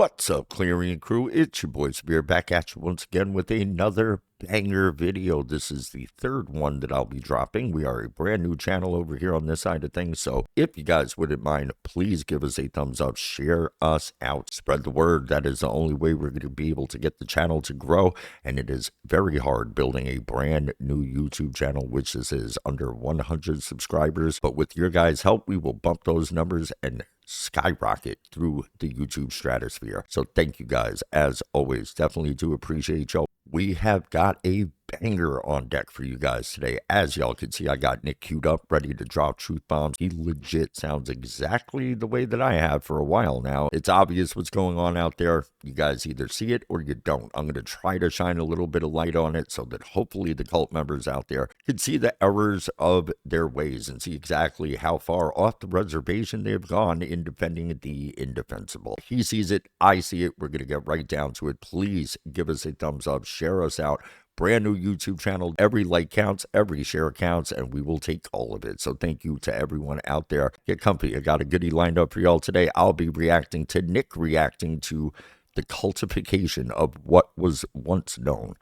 What's up, Clarion crew? It's your boy Spear back at you once again with another banger video. This is the third one that I'll be dropping. We are a brand new channel over here on this side of things, so if you guys wouldn't mind, please give us a thumbs up, share us out, spread the word. That is the only way we're going to be able to get the channel to grow, and it is very hard building a brand new YouTube channel, which is under 100 subscribers, but with your guys' help, we will bump those numbers and skyrocket through the YouTube stratosphere. So thank you guys, as always. Definitely do appreciate y'all. We have got a banger on deck for you guys today. As y'all can see, I got Nick queued up, ready to drop truth bombs. He legit sounds exactly the way that I have for a while now. It's obvious what's going on out there. You guys either see it or you don't. I'm going to try to shine a little bit of light on it so that hopefully the cult members out there can see the errors of their ways and see exactly how far off the reservation they've gone in defending the indefensible. He sees it, I see it. We're going to get right down to it. Please give us a thumbs up, share us out. Brand new YouTube channel. Every like counts, every share counts, and we will take all of it. So thank you to everyone out there. Get comfy. I got a goodie lined up for y'all today. I'll be reacting to Nick reacting to the cultification of what was once known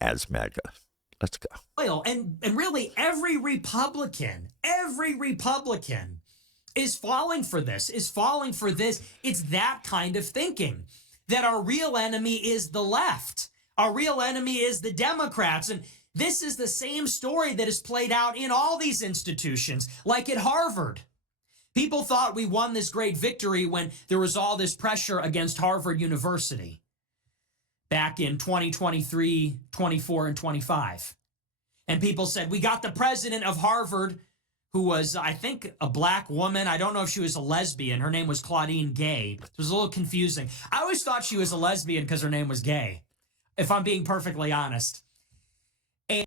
as MAGA. Let's go. And really every Republican is falling for this, It's that kind of thinking, that our real enemy is the left. Our real enemy is the Democrats. And this is the same story that is played out in all these institutions, like at Harvard. People thought we won this great victory when there was all this pressure against Harvard University back in 2023, 24, and 25. And people said, we got the president of Harvard, who was, I think, a black woman. I don't know if she was a lesbian. Her name was Claudine Gay. It was a little confusing. I always thought she was a lesbian because her name was Gay, if I'm being perfectly honest. And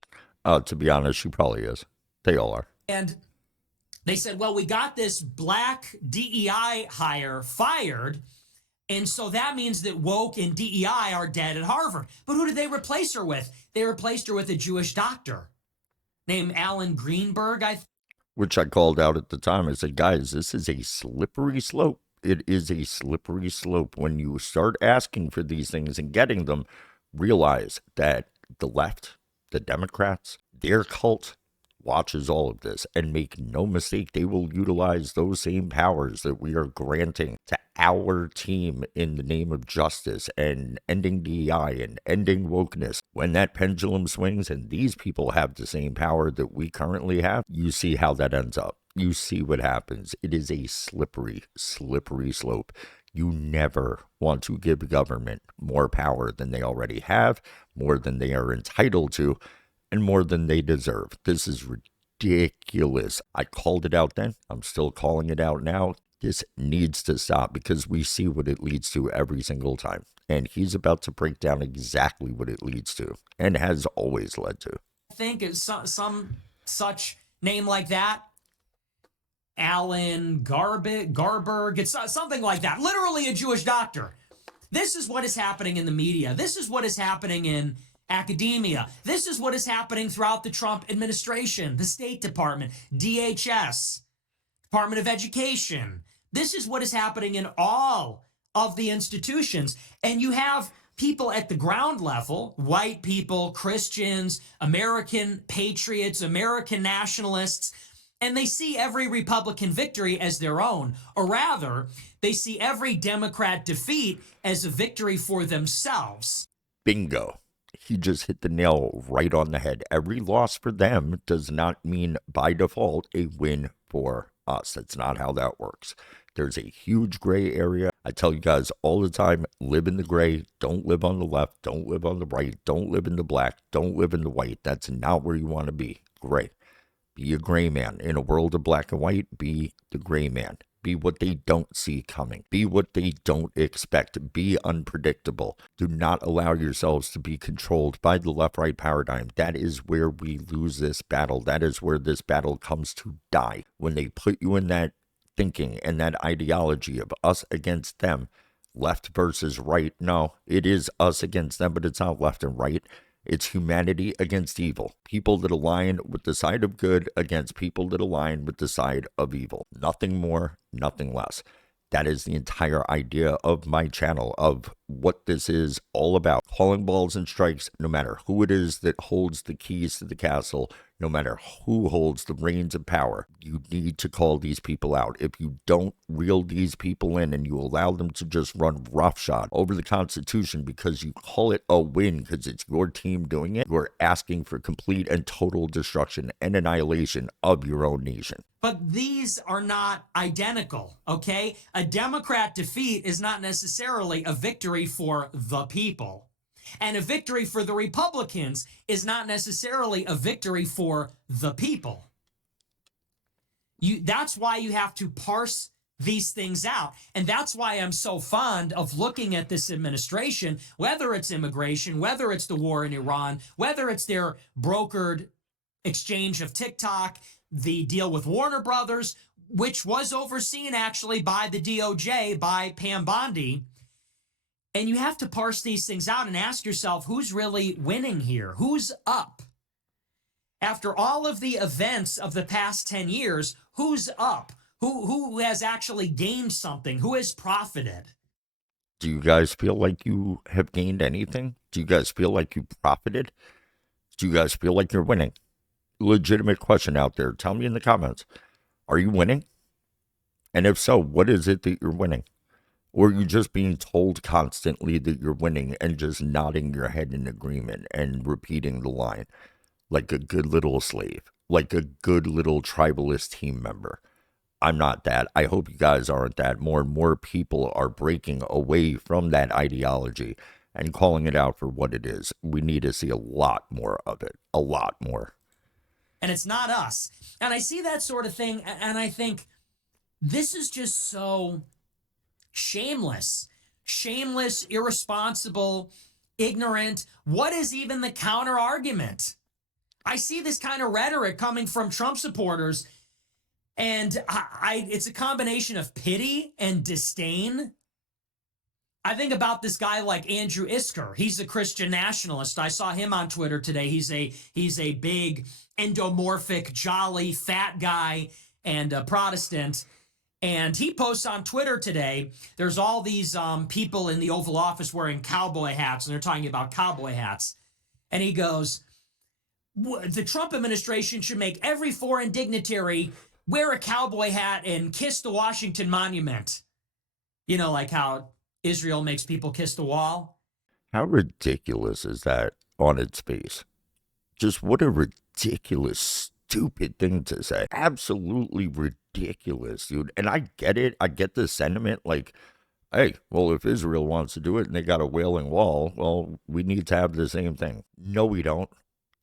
to be honest, she probably is. They all are. And they said, well, we got this black DEI hire fired, and so that means that woke and DEI are dead at Harvard. But who did they replace her with? They replaced her with a Jewish doctor named Alan Greenberg, which I called out at the time. I said, guys, this is a slippery slope. It is a slippery slope. When you start asking for these things and getting them, realize that the left, the Democrats, their cult watches all of this, and make no mistake, they will utilize those same powers that we are granting to our team in the name of justice and ending DEI and ending wokeness. When that pendulum swings and these people have the same power that we currently have, you see how that ends up. You see what happens. It is a slippery, slippery slope. You never want to give government more power than they already have, more than they are entitled to, and more than they deserve. This is ridiculous. I called it out then. I'm still calling it out now. This needs to stop because we see what it leads to every single time. And he's about to break down exactly what it leads to and has always led to. I think it's some such name like that. Alan Garberg, it's something like that. Literally a Jewish doctor. This is what is happening in the media. This is what is happening in academia. This is what is happening throughout the Trump administration, the State Department, DHS, Department of Education. This is what is happening in all of the institutions. And you have people at the ground level, white people, Christians, American patriots, American nationalists, and they see every Republican victory as their own, or rather, they see every Democrat defeat as a victory for themselves. Bingo. He just hit the nail right on the head. Every loss for them does not mean by default a win for us. That's not how that works. There's a huge gray area. I tell you guys all the time, live in the gray. Don't live on the left. Don't live on the right. Don't live in the black. Don't live in the white. That's not where you want to be. Gray. Be a gray man. In a world of black and white, be the gray man. Be what they don't see coming. Be what they don't expect. Be unpredictable. Do not allow yourselves to be controlled by the left-right paradigm. That is where we lose this battle. That is where this battle comes to die. When they put you in that thinking and that ideology of us against them, left versus right. No, it is us against them, but it's not left and right. It's humanity against evil. People that align with the side of good against people that align with the side of evil. Nothing more, nothing less. That is the entire idea of my channel, of what this is all about. Calling balls and strikes, no matter who it is that holds the keys to the castle, no matter who holds the reins of power. You need to call these people out. If you don't reel these people in and you allow them to just run roughshod over the Constitution because you call it a win because it's your team doing it, you're asking for complete and total destruction and annihilation of your own nation. But these are not identical, okay? A Democrat defeat is not necessarily a victory for the people. And a victory for the Republicans is not necessarily a victory for the people. That's why you have to parse these things out. And that's why I'm so fond of looking at this administration, whether it's immigration, whether it's the war in Iran, whether it's their brokered exchange of TikTok, the deal with Warner Brothers, which was overseen actually by the DOJ, by Pam Bondi. And you have to parse these things out and ask yourself, who's really winning here? Who's up? After all of the events of the past 10 years, who's up? Who has actually gained something? Who has profited? Do you guys feel like you have gained anything? Do you guys feel like you profited? Do you guys feel like you're winning? Legitimate question out there. Tell me in the comments. Are you winning? And if so, what is it that you're winning? Or are you just being told constantly that you're winning and just nodding your head in agreement and repeating the line like a good little slave, like a good little tribalist team member? I'm not that. I hope you guys aren't that. More and more people are breaking away from that ideology and calling it out for what it is. We need to see a lot more of it. A lot more. And it's not us. And I see that sort of thing, and I think this is just so shameless, irresponsible, ignorant. What is even the counter argument? I see this kind of rhetoric coming from Trump supporters, and it's a combination of pity and disdain. I think about this guy like Andrew Isker. He's a Christian nationalist. I saw him on Twitter today. He's a big endomorphic, jolly, fat guy and a Protestant. And he posts on Twitter today, there's all these people in the Oval Office wearing cowboy hats, and they're talking about cowboy hats. And he goes, the Trump administration should make every foreign dignitary wear a cowboy hat and kiss the Washington Monument. You know, like how Israel makes people kiss the wall. How ridiculous is that on its face? Just what a ridiculous, stupid thing to say. Absolutely ridiculous, dude. And I get it. I get the sentiment like, hey, well, if Israel wants to do it and they got a wailing wall, well, we need to have the same thing. No, we don't.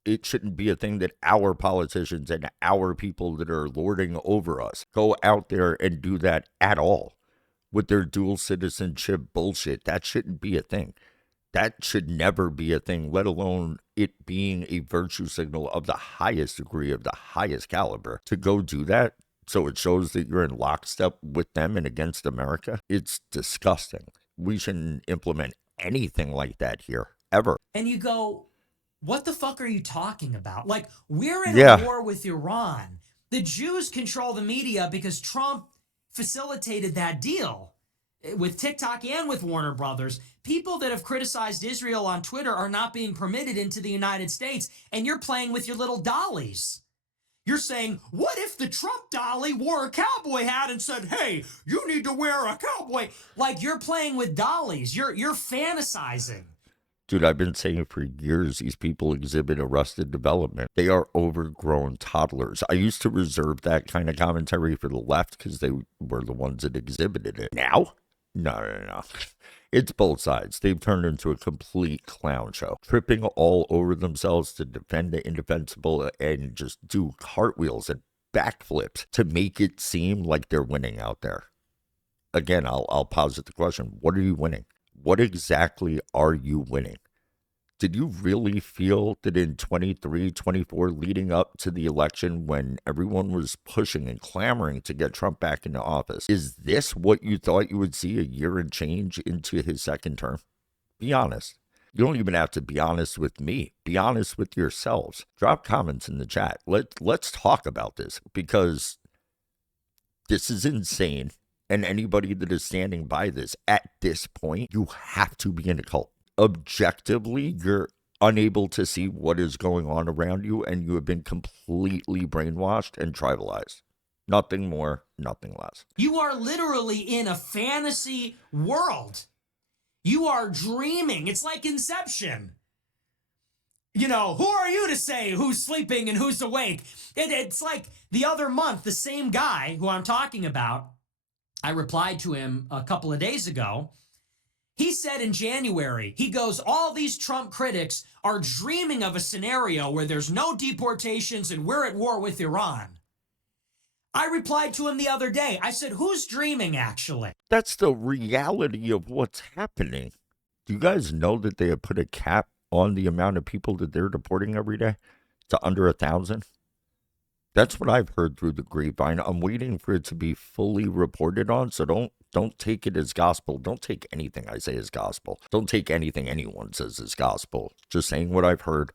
It shouldn't be a thing that our politicians and our people that are lording over us go out there and do that at all. With their dual citizenship bullshit, that shouldn't be a thing. That should never be a thing, let alone it being a virtue signal of the highest degree, of the highest caliber. To go do that, so it shows that you're in lockstep with them and against America, it's disgusting. We shouldn't implement anything like that here, ever. And you go, what the fuck are you talking about? Like, we're in a war with Iran. The Jews control the media because Trump facilitated that deal with TikTok and with Warner Brothers. People that have criticized Israel on Twitter are not being permitted into the United States, and you're playing with your little dollies. You're saying, what if the Trump dolly wore a cowboy hat and said, hey, you need to wear a cowboy? Like, you're playing with dollies. You're fantasizing. Dude, I've been saying for years, these people exhibit arrested development. They are overgrown toddlers. I used to reserve that kind of commentary for the left because they were the ones that exhibited it. Now? No. It's both sides. They've turned into a complete clown show, tripping all over themselves to defend the indefensible and just do cartwheels and backflips to make it seem like they're winning out there. Again, I'll posit the question, what are you winning? What exactly are you winning? Did you really feel that in 23, 24, leading up to the election when everyone was pushing and clamoring to get Trump back into office, is this what you thought you would see a year and change into his second term? Be honest. You don't even have to be honest with me. Be honest with yourselves. Drop comments in the chat. Let's talk about this because this is insane. And anybody that is standing by this at this point, you have to be in a cult. Objectively, you're unable to see what is going on around you, and you have been completely brainwashed and tribalized. Nothing more, nothing less. You are literally in a fantasy world. You are dreaming. It's like Inception. You know, who are you to say who's sleeping and who's awake? It's like the other month, the same guy who I'm talking about, I replied to him a couple of days ago. He said in January, he goes, all these Trump critics are dreaming of a scenario where there's no deportations and we're at war with Iran. I replied to him the other day. I said, who's dreaming, actually? That's the reality of what's happening. Do you guys know that they have put a cap on the amount of people that they're deporting every day to under 1,000? That's what I've heard through the grapevine. I'm waiting for it to be fully reported on, so don't take it as gospel. Don't take anything I say as gospel. Don't take anything anyone says as gospel. Just saying what I've heard,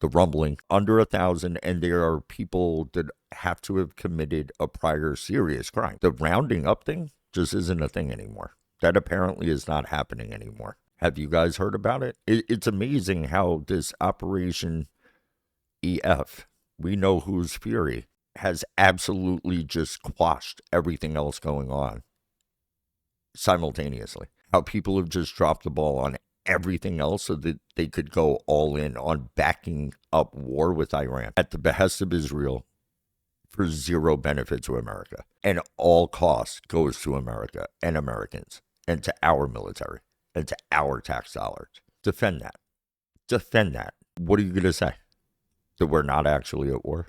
the rumbling, under 1,000, and there are people that have to have committed a prior serious crime. The rounding up thing just isn't a thing anymore. That apparently is not happening anymore. Have you guys heard about it? It's amazing how this Operation EF, we know whose fury, has absolutely just quashed everything else going on simultaneously. How people have just dropped the ball on everything else so that they could go all in on backing up war with Iran at the behest of Israel for zero benefit to America. And all cost goes to America and Americans and to our military and to our tax dollars. Defend that. Defend that. What are you going to say? That we're not actually at war?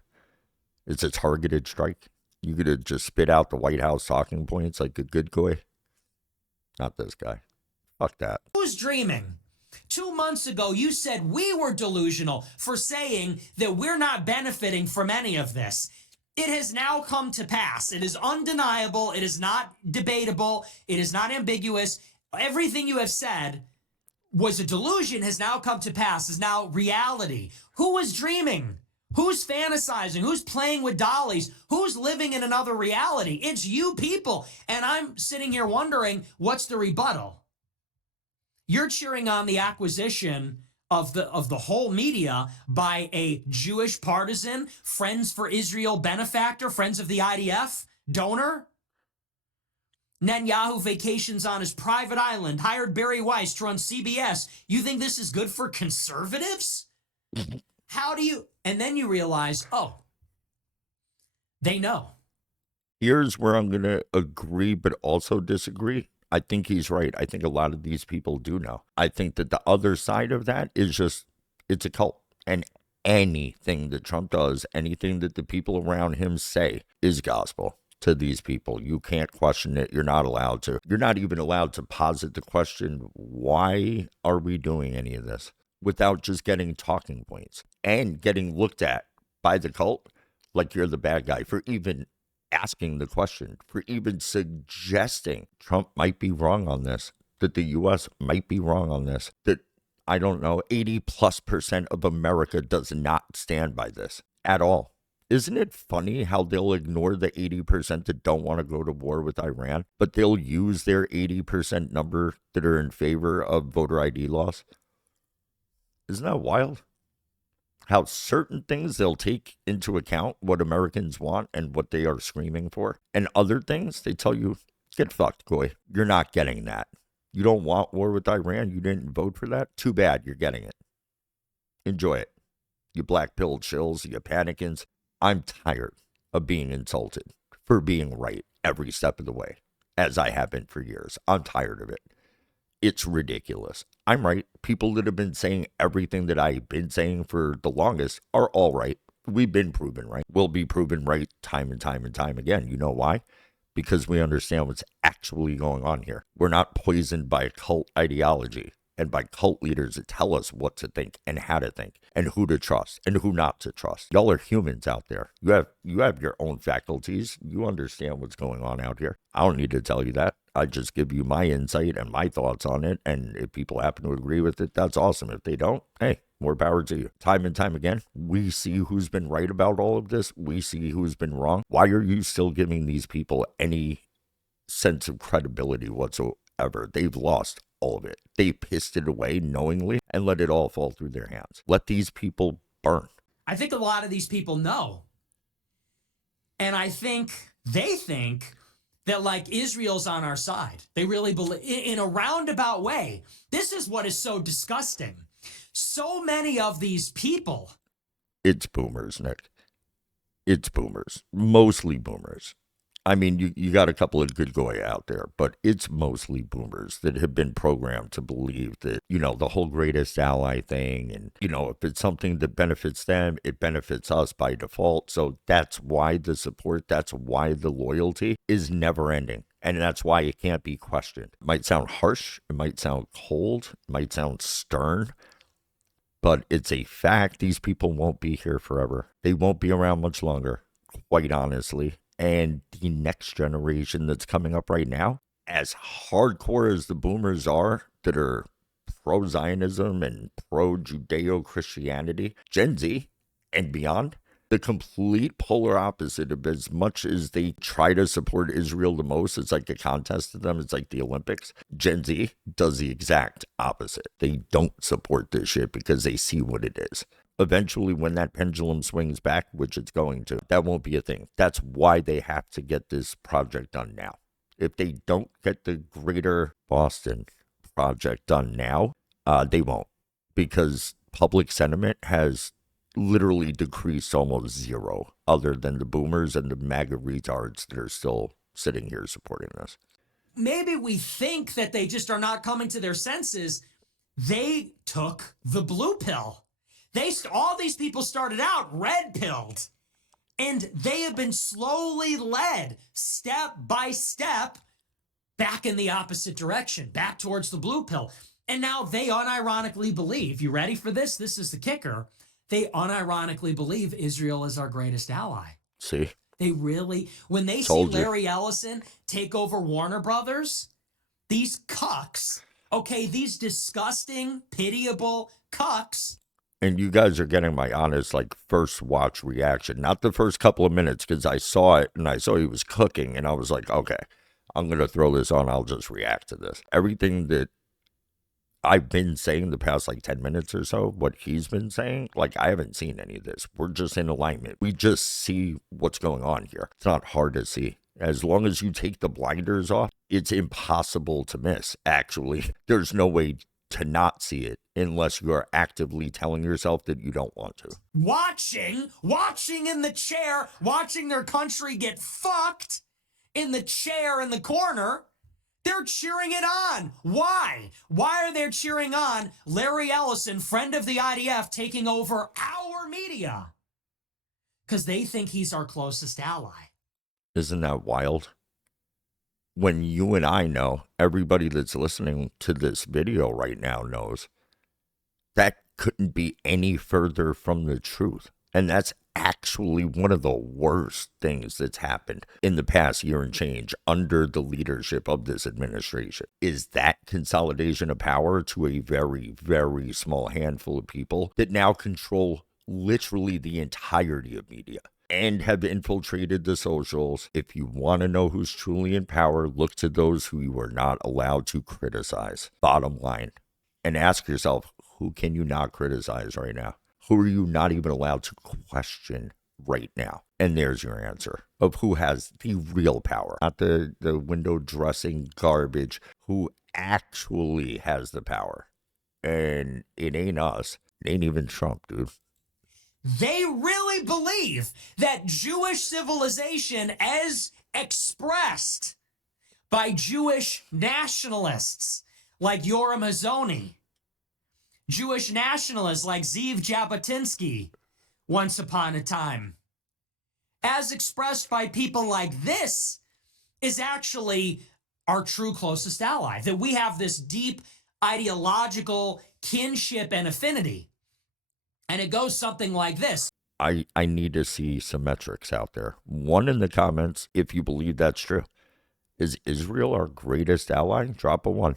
It's a targeted strike? You going to just spit out the White House talking points like a good guy? Not this guy. Fuck that. Who's dreaming? 2 months ago, you said we were delusional for saying that we're not benefiting from any of this. It has now come to pass. It is undeniable. It is not debatable. It is not ambiguous. Everything you have said was a delusion has now come to pass, is now reality. Who was dreaming? Who's fantasizing? Who's playing with dollies? Who's living in another reality? It's you people. And I'm sitting here wondering, what's the rebuttal? You're cheering on the acquisition of the whole media by a Jewish partisan, Friends for Israel benefactor, Friends of the IDF donor. Netanyahu vacations on his private island, hired Barry Weiss to run CBS. You think this is good for conservatives? How do you... And then you realize, oh, they know. Here's where I'm going to agree but also disagree. I think he's right. I think a lot of these people do know. I think that the other side of that is just, it's a cult. And anything that Trump does, anything that the people around him say is gospel to these people. You can't question it. You're not allowed to. You're not even allowed to posit the question, why are we doing any of this? Without just getting talking points and getting looked at by the cult like you're the bad guy for even asking the question, for even suggesting Trump might be wrong on this, that the U.S. might be wrong on this, that, I don't know, 80+% of America does not stand by this at all. Isn't it funny how they'll ignore the 80% that don't want to go to war with Iran, but they'll use their 80% number that are in favor of voter ID laws? Isn't that wild? How certain things they'll take into account what Americans want and what they are screaming for. And other things, they tell you, get fucked, Goy. You're not getting that. You don't want war with Iran. You didn't vote for that. Too bad you're getting it. Enjoy it. You black-pilled shills, you panicans. I'm tired of being insulted for being right every step of the way, as I have been for years. I'm tired of it. It's ridiculous. I'm right. People that have been saying everything that I've been saying for the longest are all right. We've been proven right. We'll be proven right time and time and time again. You know why? Because we understand what's actually going on here. We're not poisoned by cult ideology and by cult leaders that tell us what to think and how to think and who to trust and who not to trust. Y'all are humans out there. You have your own faculties. You understand what's going on out here. I don't need to tell you that. I just give you my insight and my thoughts on it. And if people happen to agree with it, that's awesome. If they don't, hey, more power to you. Time and time again, we see who's been right about all of this. We see who's been wrong. Why are you still giving these people any sense of credibility whatsoever. They've lost all of it. They pissed it away knowingly and let it all fall through their hands. Let these people burn. I think a lot of these people know. And I think they think that like Israel's on our side. They really believe in a roundabout way. This is what is so disgusting. So many of these people. It's boomers, Nick. It's boomers. Mostly boomers. I mean, you got a couple of good goy out there, but it's mostly boomers that have been programmed to believe that, the whole greatest ally thing. And, if it's something that benefits them, it benefits us by default. So that's why the support, that's why the loyalty is never ending. And that's why it can't be questioned. It might sound harsh. It might sound cold. It might sound stern. But it's a fact. These people won't be here forever. They won't be around much longer, quite honestly. And the next generation that's coming up right now, as hardcore as the boomers are that are pro-Zionism and pro-Judeo-Christianity, Gen Z and beyond, the complete polar opposite of as much as they try to support Israel the most. It's like a contest to them. It's like the Olympics. Gen Z does the exact opposite. They don't support this shit because they see what it is. Eventually, when that pendulum swings back, which it's going to, that won't be a thing. That's why they have to get this project done now. If they don't get the Greater Boston project done now, they won't. Because public sentiment has literally decreased almost zero, other than the boomers and the MAGA retards that are still sitting here supporting this. Maybe we think that they just are not coming to their senses. They took the blue pill. All these people started out red-pilled, and they have been slowly led, step by step, back in the opposite direction, back towards the blue pill. And now they unironically believe, you ready for this? This is the kicker. They unironically believe Israel is our greatest ally. See? They really, when they see Larry Ellison take over Warner Brothers, these cucks, these disgusting, pitiable cucks. And you guys are getting my honest, first watch reaction. Not the first couple of minutes, because I saw it, and I saw he was cooking, and I was like, okay, I'm going to throw this on. I'll just react to this. Everything that I've been saying the past 10 minutes or so, what he's been saying, I haven't seen any of this. We're just in alignment. We just see what's going on here. It's not hard to see. As long as you take the blinders off, it's impossible to miss, actually. There's no way to not see it unless you are actively telling yourself that you don't want to. Watching in the chair, watching their country get fucked in the chair in the corner. They're cheering it on. Why? Why are they cheering on Larry Ellison, friend of the IDF, taking over our media? Because they think he's our closest ally. Isn't that wild? When you and I know, everybody that's listening to this video right now knows, that couldn't be any further from the truth. And that's actually one of the worst things that's happened in the past year and change under the leadership of this administration, is that consolidation of power to a very, very small handful of people that now control literally the entirety of media and have infiltrated the socials. If you want to know who's truly in power, look to those who you are not allowed to criticize. Bottom line. And ask yourself, who can you not criticize right now? Who are you not even allowed to question right now? And there's your answer of who has the real power, not the window dressing garbage, who actually has the power. And it ain't us. It ain't even Trump, dude. They really believe that Jewish civilization, as expressed by Jewish nationalists like Yoram Hazony, Jewish nationalists like Zeev Jabotinsky, once upon a time, as expressed by people like this, is actually our true closest ally. That we have this deep ideological kinship and affinity. And it goes something like this. I need to see some metrics out there. One in the comments, if you believe that's true. Is Israel our greatest ally? Drop a 1.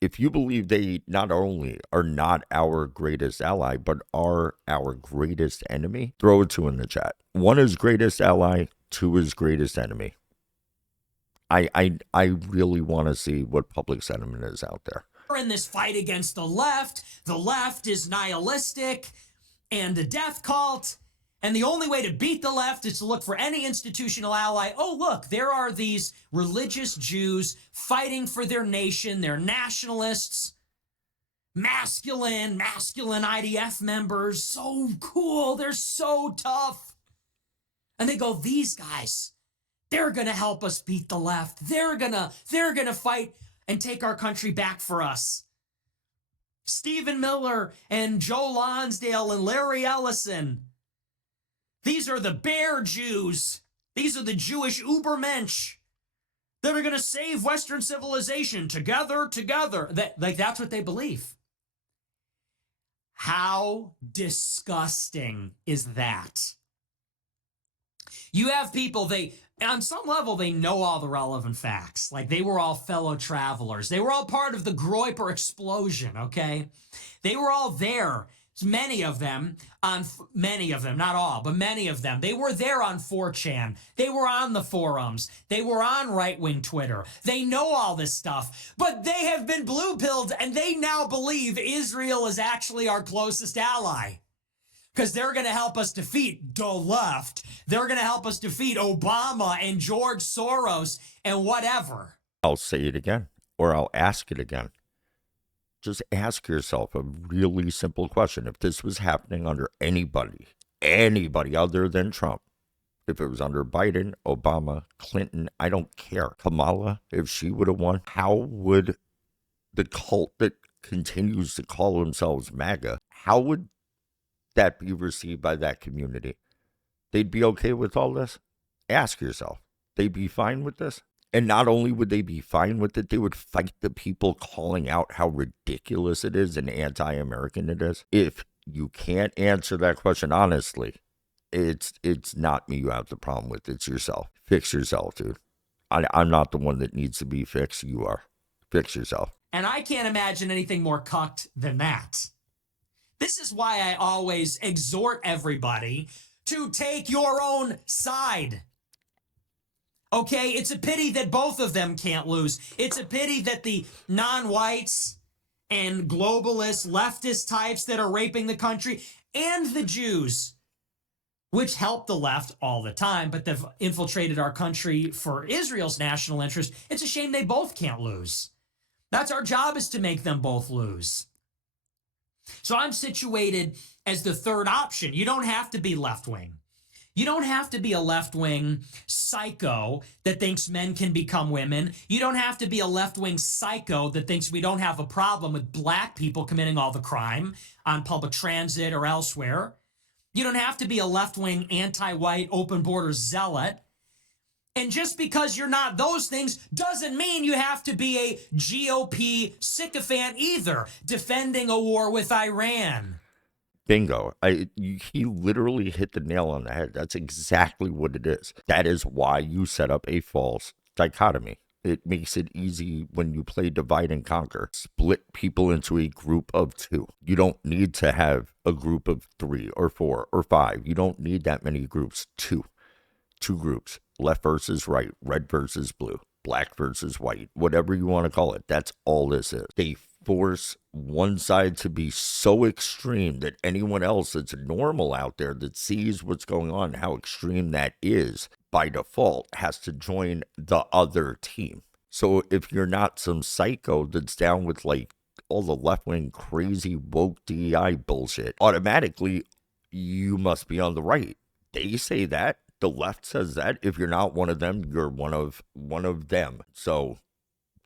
If you believe they not only are not our greatest ally, but are our greatest enemy, throw a 2 in the chat. 1 is greatest ally, 2 is greatest enemy. I really want to see what public sentiment is out there. In this fight against the left is nihilistic and a death cult. And the only way to beat the left is to look for any institutional ally. Oh, look, there are these religious Jews fighting for their nation. They're nationalists, masculine IDF members. So cool. They're so tough. And they go, these guys, they're going to help us beat the left. They're going to fight and take our country back for us. Stephen Miller and Joe Lonsdale and Larry Ellison. These are the bear Jews. These are the Jewish Ubermensch that are going to save Western civilization together. That's what they believe. How disgusting is that? You have people, on some level, they know all the relevant facts. Like, they were all fellow travelers. They were all part of the Groyper explosion, okay? They were all there. Many of them, not all, but many of them. They were there on 4chan. They were on the forums. They were on right-wing Twitter. They know all this stuff, but they have been blue-pilled, and they now believe Israel is actually our closest ally. Because they're going to help us defeat the left. They're going to help us defeat Obama and George Soros and whatever. I'll say it again, or I'll ask it again. Just ask yourself a really simple question. If this was happening under anybody other than Trump, if it was under Biden, Obama, Clinton, I don't care. Kamala, if she would have won, how would the cult that continues to call themselves MAGA, how would that be received by that community? They'd be okay with all this? Ask yourself. They'd be fine with this? And not only would they be fine with it, they would fight the people calling out how ridiculous it is and anti-American it is. If you can't answer that question honestly, it's not me you have the problem with. It's yourself. Fix yourself, dude. I'm not the one that needs to be fixed. You are. Fix yourself. And I can't imagine anything more cucked than that. This is why I always exhort everybody to take your own side. Okay, it's a pity that both of them can't lose. It's a pity that the non-whites and globalist leftist types that are raping the country and the Jews, which help the left all the time, but they've infiltrated our country for Israel's national interest. It's a shame they both can't lose. That's our job, is to make them both lose. So I'm situated as the third option. You don't have to be left-wing. You don't have to be a left-wing psycho that thinks men can become women. You don't have to be a left-wing psycho that thinks we don't have a problem with black people committing all the crime on public transit or elsewhere. You don't have to be a left-wing, anti-white, open border zealot. And just because you're not those things doesn't mean you have to be a GOP sycophant either, defending a war with Iran. Bingo. He literally hit the nail on the head. That's exactly what it is. That is why you set up a false dichotomy. It makes it easy when you play divide and conquer. Split people into a group of two. You don't need to have a group of 3 or 4 or 5. You don't need that many groups. Two groups. Left versus right. Red versus blue. Black versus white. Whatever you want to call it. That's all this is. They force one side to be so extreme that anyone else that's normal out there that sees what's going on, how extreme that is, by default has to join the other team. So if you're not some psycho that's down with like all the left-wing crazy woke DEI bullshit, automatically you must be on the right. They say that. The left says that. If you're not one of them, you're one of them. So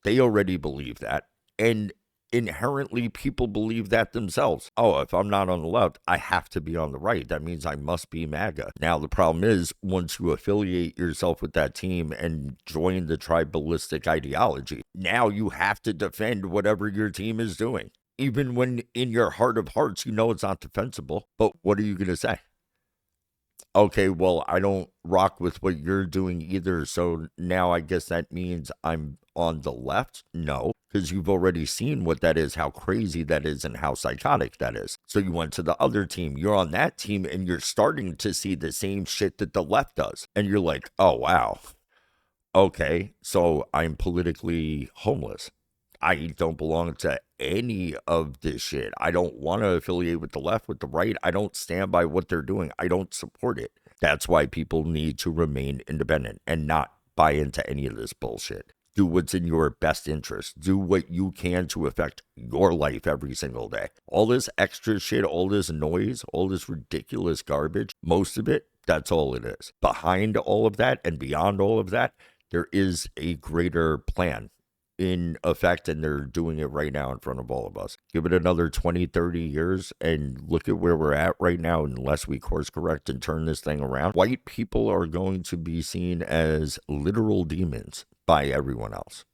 they already believe that. And inherently people believe that themselves. Oh, if I'm not on the left, I have to be on the right. That means I must be MAGA. Now, the problem is once you affiliate yourself with that team and join the tribalistic ideology, now you have to defend whatever your team is doing. Even when in your heart of hearts, you know it's not defensible. But what are you going to say? Okay, well, I don't rock with what you're doing either, so now I guess that means I'm on the left? No, because you've already seen what that is, how crazy that is, and how psychotic that is. So you went to the other team, you're on that team, and you're starting to see the same shit that the left does. And you're like, oh, wow. Okay, so I'm politically homeless. I don't belong to any of this shit. I don't want to affiliate with the left, with the right. I don't stand by what they're doing. I don't support it. That's why people need to remain independent and not buy into any of this bullshit. Do what's in your best interest. Do what you can to affect your life every single day. All this extra shit, all this noise, all this ridiculous garbage, most of it, that's all it is. Behind all of that and beyond all of that, there is a greater plan in effect, and they're doing it right now in front of all of us. Give it another 20, 30 years and look at where we're at right now. Unless we course correct and turn this thing around, white people are going to be seen as literal demons by everyone else.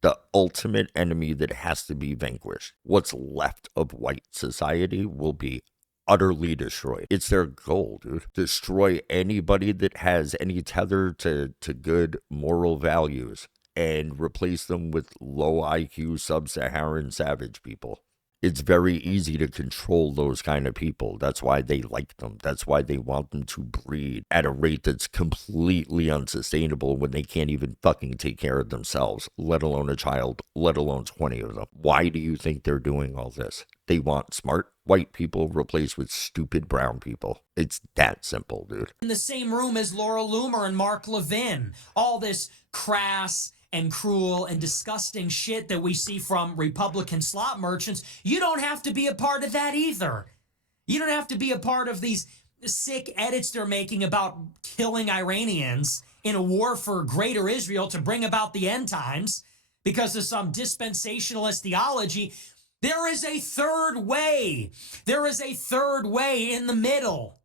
The ultimate enemy that has to be vanquished. What's left of white society will be utterly destroyed. It's their goal, dude. Destroy anybody that has any tether to good moral values and replace them with low IQ sub-Saharan savage people. It's very easy to control those kind of people. That's why they like them. That's why they want them to breed at a rate that's completely unsustainable when they can't even fucking take care of themselves, let alone a child, let alone 20 of them. Why do you think they're doing all this? They want smart white people replaced with stupid brown people. It's that simple, dude. In the same room as Laura Loomer and Mark Levin. All this crass and cruel and disgusting shit that we see from Republican slot merchants, you don't have to be a part of that either. You don't have to be a part of these sick edits they're making about killing Iranians in a war for greater Israel to bring about the end times because of some dispensationalist theology. There is a third way. There is a third way in the middle.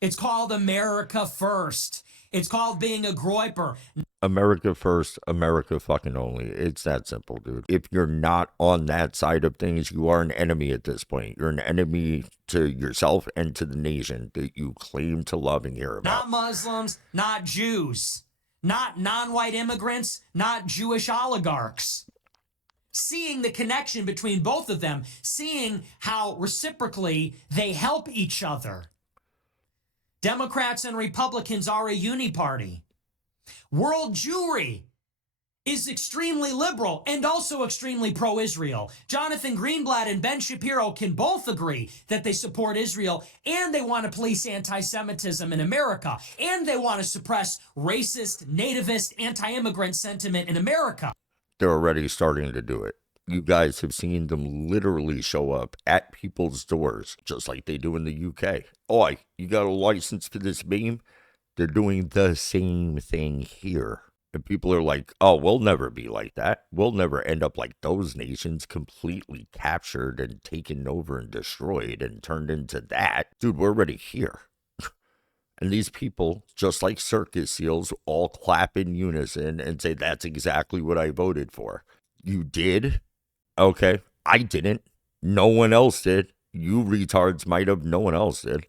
It's called America First. It's called being a groyper. America first, America fucking only. It's that simple, dude. If you're not on that side of things, you are an enemy at this point. You're an enemy to yourself and to the nation that you claim to love and care about. Not Muslims, not Jews, not non-white immigrants, not Jewish oligarchs. Seeing the connection between both of them, seeing how reciprocally they help each other. Democrats and Republicans are a uniparty. World Jewry is extremely liberal and also extremely pro-Israel. Jonathan Greenblatt and Ben Shapiro can both agree that they support Israel and they want to police anti-Semitism in America and they want to suppress racist, nativist, anti-immigrant sentiment in America. They're already starting to do it. You guys have seen them literally show up at people's doors, just like they do in the UK. Oi, you got a license for this beam? They're doing the same thing here. And people are like, oh, we'll never be like that. We'll never end up like those nations, completely captured and taken over and destroyed and turned into that. Dude, we're already here. And these people, just like circus seals, all clap in unison and say, that's exactly what I voted for. You did? Okay, I didn't. No one else did. You retards might have. No one else did.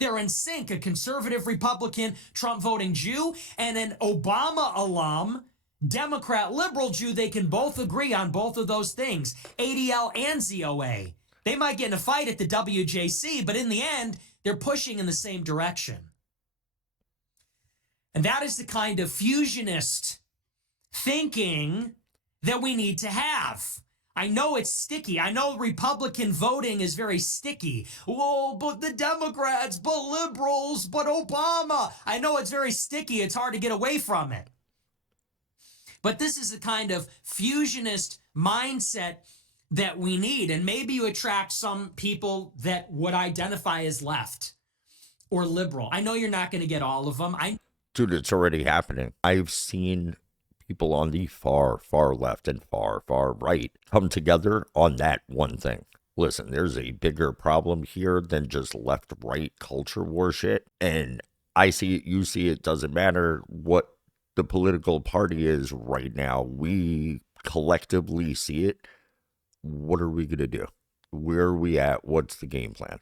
They're in sync. A conservative Republican, Trump-voting Jew, and an Obama alum, Democrat liberal Jew. They can both agree on both of those things. ADL and ZOA. They might get in a fight at the WJC, but in the end, they're pushing in the same direction. And that is the kind of fusionist thinking that we need to have. I know it's sticky. I know Republican voting is very sticky. Whoa, but the Democrats, but liberals, but Obama. I know it's very sticky. It's hard to get away from it. But this is the kind of fusionist mindset that we need. And maybe you attract some people that would identify as left or liberal. I know you're not going to get all of them. Dude, it's already happening. I've seen people on the far, far left and far, far right come together on that one thing. Listen, there's a bigger problem here than just left-right culture war shit. And I see it, you see it, doesn't matter what the political party is right now. We collectively see it. What are we going to do? Where are we at? What's the game plan?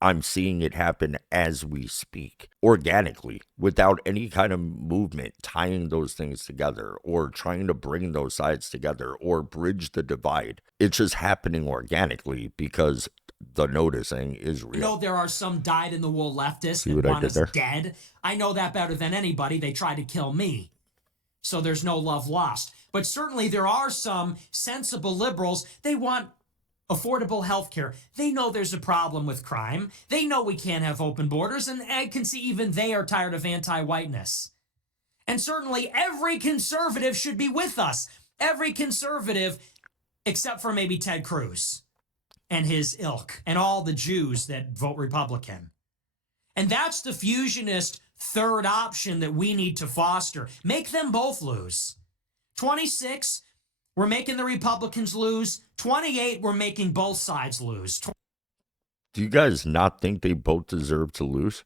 I'm seeing it happen as we speak, organically, without any kind of movement tying those things together or trying to bring those sides together or bridge the divide. It's just happening organically because the noticing is I real. know there are some dyed-in-the-wool leftists See that what I want did us there? dead. I know that better than anybody. They tried to kill me. So there's no love lost. But certainly there are some sensible liberals. They want affordable health care. They know there's a problem with crime. They know we can't have open borders. And I can see even they are tired of anti-whiteness. And certainly every conservative should be with us. Every conservative, except for maybe Ted Cruz and his ilk and all the Jews that vote Republican. And that's the fusionist third option that we need to foster. Make them both lose. 26, we're making the Republicans lose. 28, we're making both sides lose. Do you guys not think they both deserve to lose?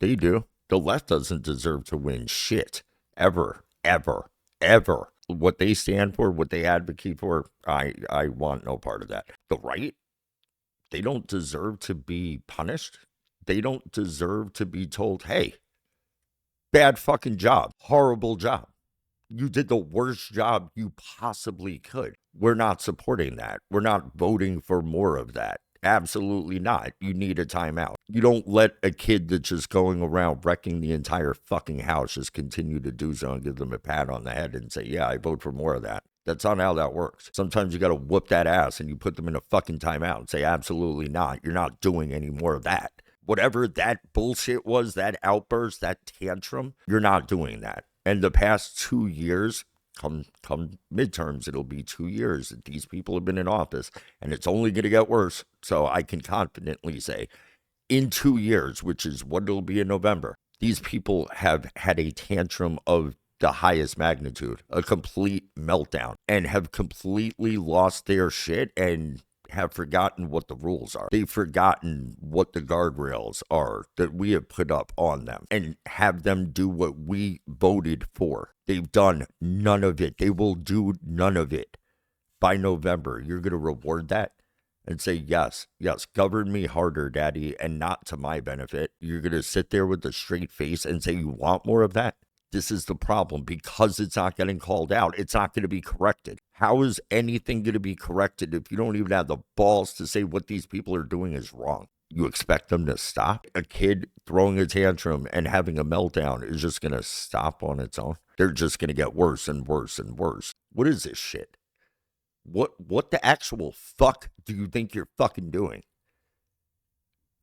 They do. The left doesn't deserve to win shit. Ever, ever, ever. What they stand for, what they advocate for, I want no part of that. The right, they don't deserve to be punished. They don't deserve to be told, hey, bad fucking job, horrible job. You did the worst job you possibly could. We're not supporting that. We're not voting for more of that. Absolutely not. You need a timeout. You don't let a kid that's just going around wrecking the entire fucking house just continue to do so and give them a pat on the head and say, yeah, I vote for more of that. That's not how that works. Sometimes you got to whoop that ass and you put them in a fucking timeout and say, absolutely not. You're not doing any more of that. Whatever that bullshit was, that outburst, that tantrum, you're not doing that. And the past 2 years, come midterms, it'll be 2 years that these people have been in office, and it's only going to get worse. So I can confidently say, in 2 years, which is what it'll be in November, these people have had a tantrum of the highest magnitude, a complete meltdown, and have completely lost their shit and have forgotten what the rules are. They've forgotten what the guardrails are that we have put up on them and have them do what we voted for. They've done none of it. They will do none of it. By November, you're going to reward that and say, yes, govern me harder, daddy, and not to my benefit. You're going to sit there with a straight face and say you want more of that? This is the problem. Because it's not getting called out, it's not going to be corrected. How is anything going to be corrected if you don't even have the balls to say what these people are doing is wrong? You expect them to stop? A kid throwing a tantrum and having a meltdown is just going to stop on its own? They're just going to get worse and worse and worse. What is this shit? What the actual fuck do you think you're fucking doing?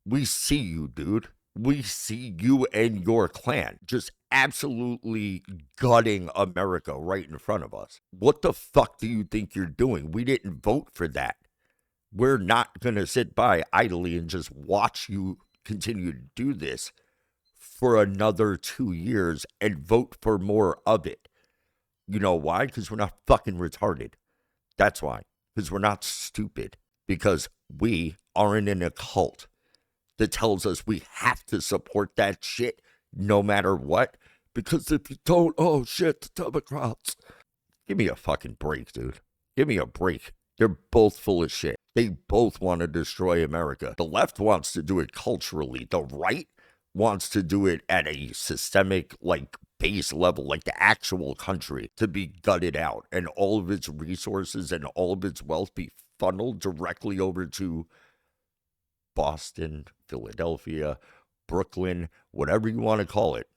We see you, dude. We see you and your clan just absolutely gutting America right in front of us. What the fuck do you think you're doing? We didn't vote for that. We're not going to sit by idly and just watch you continue to do this for another 2 years and vote for more of it. You know why? Because we're not fucking retarded. That's why. Because we're not stupid. Because we aren't in a cult that tells us we have to support that shit no matter what. Because if you don't, oh shit, the Democrats. Give me a fucking break, dude. Give me a break. They're both full of shit. They both want to destroy America. The left wants to do it culturally. The right wants to do it at a systemic, base level, like the actual country, to be gutted out and all of its resources and all of its wealth be funneled directly over to Boston, Philadelphia, Brooklyn, whatever you want to call it.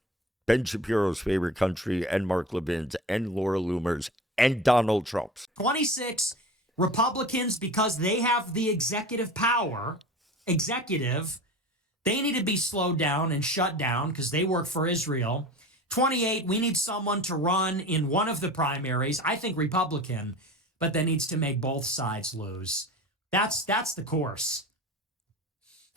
Ben Shapiro's favorite country, and Mark Levin's, and Laura Loomer's, and Donald Trump's. 26, Republicans, because they have the executive power, they need to be slowed down and shut down because they work for Israel. 28, we need someone to run in one of the primaries, I think Republican, but that needs to make both sides lose. That's the course.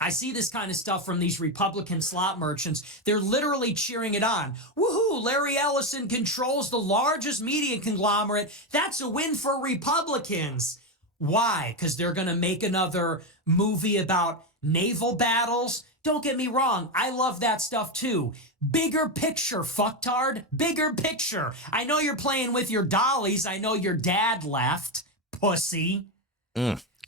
I see this kind of stuff from these Republican slot merchants. They're literally cheering it on. Woohoo, Larry Ellison controls the largest media conglomerate. That's a win for Republicans. Why? Because they're going to make another movie about naval battles? Don't get me wrong, I love that stuff too. Bigger picture, fucktard. Bigger picture. I know you're playing with your dollies. I know your dad left, pussy.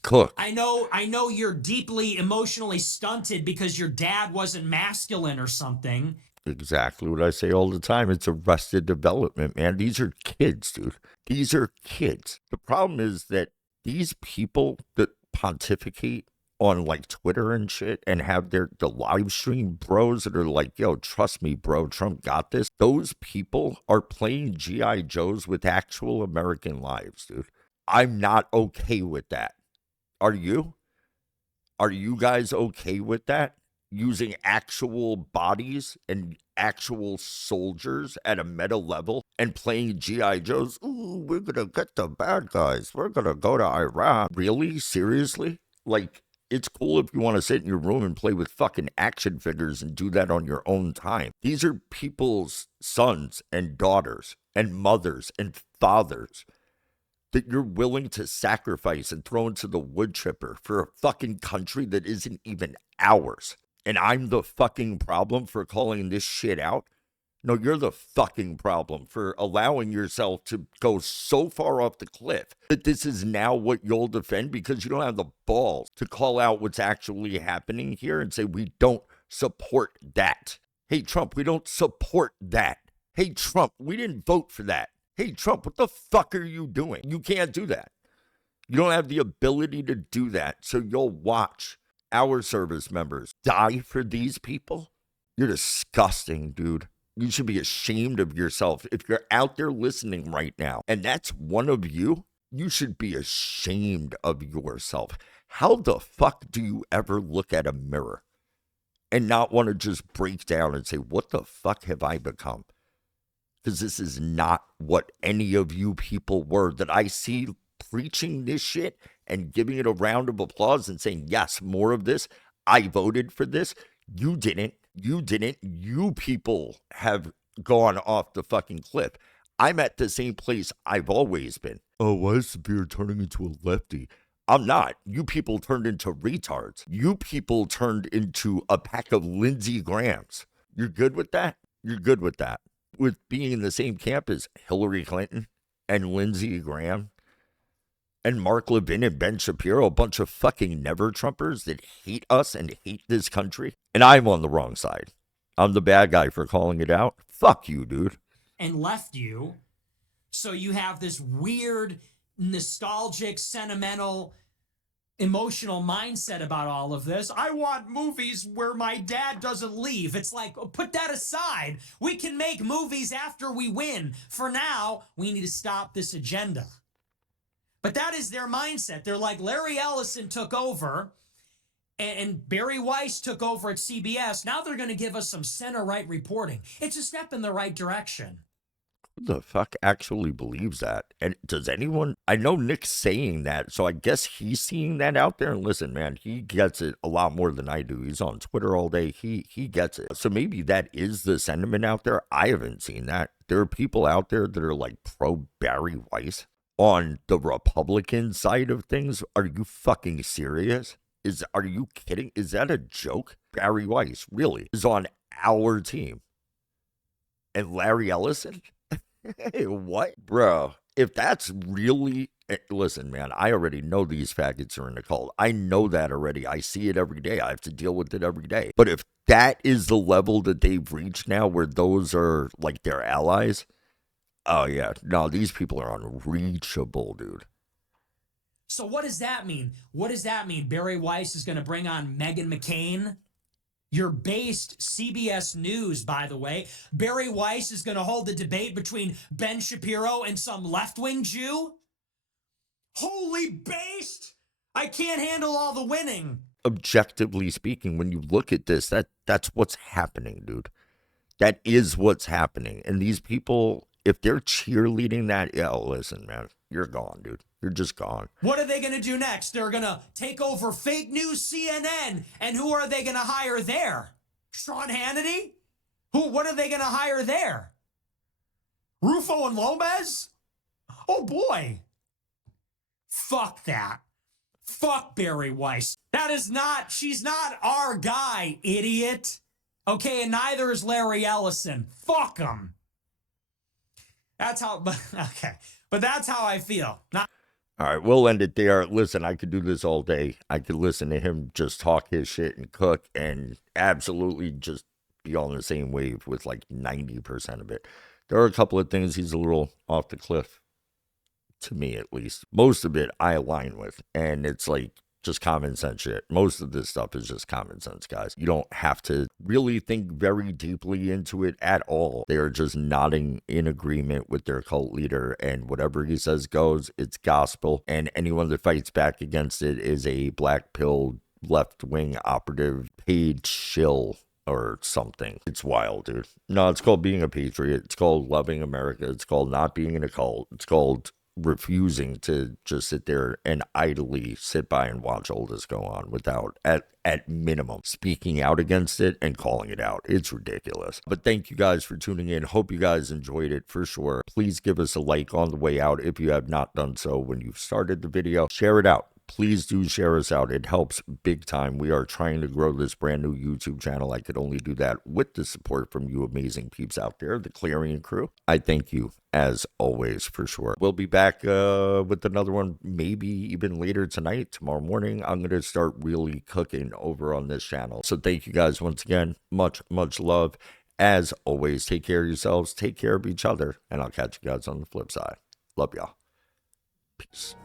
Cook. I know you're deeply emotionally stunted because your dad wasn't masculine or something. Exactly what I say all the time. It's arrested development, man. These are kids, dude. These are kids. The problem is that these people that pontificate on like Twitter and shit and have the live stream bros that are like, yo, trust me, bro, Trump got this. Those people are playing G.I. Joes with actual American lives, dude. I'm not okay with that. Are you? Are you guys okay with that? Using actual bodies and actual soldiers at a meta level and playing G.I. Joes? Ooh, we're gonna get the bad guys. We're gonna go to Iraq. Really? Seriously? Like, it's cool if you want to sit in your room and play with fucking action figures and do that on your own time. These are people's sons and daughters and mothers and fathers that you're willing to sacrifice and throw into the wood chipper for a fucking country that isn't even ours. And I'm the fucking problem for calling this shit out? No, you're the fucking problem for allowing yourself to go so far off the cliff that this is now what you'll defend because you don't have the balls to call out what's actually happening here and say, we don't support that. Hey, Trump, we don't support that. Hey, Trump, we didn't vote for that. Hey, Trump, what the fuck are you doing? You can't do that. You don't have the ability to do that. So you'll watch our service members die for these people? You're disgusting, dude. You should be ashamed of yourself. If you're out there listening right now, and that's one of you, you should be ashamed of yourself. How the fuck do you ever look at a mirror and not want to just break down and say, what the fuck have I become? Because this is not what any of you people were that I see preaching this shit and giving it a round of applause and saying, yes, more of this. I voted for this. You didn't. You didn't. You people have gone off the fucking cliff. I'm at the same place I've always been. Oh, why is Sabir turning into a lefty? I'm not. You people turned into retards. You people turned into a pack of Lindsey Grahams. You're good with that? You're good with that. With being in the same camp as Hillary Clinton and Lindsey Graham and Mark Levin and Ben Shapiro, a bunch of fucking never-Trumpers that hate us and hate this country. And I'm on the wrong side. I'm the bad guy for calling it out. Fuck you, dude. And left you. So you have this weird, nostalgic, sentimental, emotional mindset about all of this. I want movies where my dad doesn't leave. It's like, put that aside. We can make movies after we win. For now, we need to stop this agenda. But that is their mindset. They're like, Larry Ellison took over and Barry Weiss took over at CBS. Now they're going to give us some center-right reporting. It's a step in the right direction. Who the fuck actually believes that? And does anyone? I know Nick's saying that, so I guess he's seeing that out there. And listen, man, he gets it a lot more than I do. He's on Twitter all day. He gets it. So maybe that is the sentiment out there. I haven't seen that. There are people out there that are like pro Barry Weiss on the Republican side of things. Are you fucking serious? Are you kidding? Is that a joke? Barry Weiss really is on our team. And Larry Ellison? Hey, what? Bro, if that's really... Listen, man, I already know these faggots are in the cult. I know that already. I see it every day. I have to deal with it every day. But if that is the level that they've reached now where those are like their allies, oh yeah, no, these people are unreachable, dude. So what does that mean? What does that mean? Barry Weiss is going to bring on Meghan McCain? You're based CBS News, by the way. Barry Weiss is going to hold the debate between Ben Shapiro and some left-wing Jew? Holy based! I can't handle all the winning. Objectively speaking, when you look at this, that's what's happening, dude. That is what's happening. And these people, if they're cheerleading that, listen, man, you're gone, dude. You're just gone. What are they going to do next? They're going to take over fake news CNN. And who are they going to hire there? Sean Hannity? What are they going to hire there? Rufo and Lopez? Oh, boy. Fuck that. Fuck Barry Weiss. She's not our guy, idiot. Okay, and neither is Larry Ellison. Fuck him. That's how, okay. But that's how I feel. All right, we'll end it there. Listen, I could do this all day. I could listen to him just talk his shit and cook and absolutely just be on the same wave with like 90% of it. There are a couple of things he's a little off the cliff, to me at least. Most of it I align with. And it's like Just common sense shit. Most of this stuff is just common sense, guys. You don't have to really think very deeply into it at all. They are just nodding in agreement with their cult leader, and whatever he says goes. It's gospel, and anyone that fights back against it is a black pill, left-wing operative, paid shill or something. It's wild, dude. No, it's called being a patriot. It's called loving America. It's called not being in a cult. It's called refusing to just sit there and idly sit by and watch all this go on without, at minimum, speaking out against it and calling it out. It's ridiculous. But thank you guys for tuning in. Hope you guys enjoyed it for sure. Please give us a like on the way out if you have not done so when you started the video. Share it out. Please do share us out. It helps big time. We are trying to grow this brand new YouTube channel. I could only do that with the support from you amazing peeps out there, the Clarion crew. I thank you as always for sure. We'll be back with another one, maybe even later tonight, tomorrow morning. I'm going to start really cooking over on this channel. So thank you guys once again. Much love. As always, take care of yourselves, take care of each other, and I'll catch you guys on the flip side. Love y'all. Peace.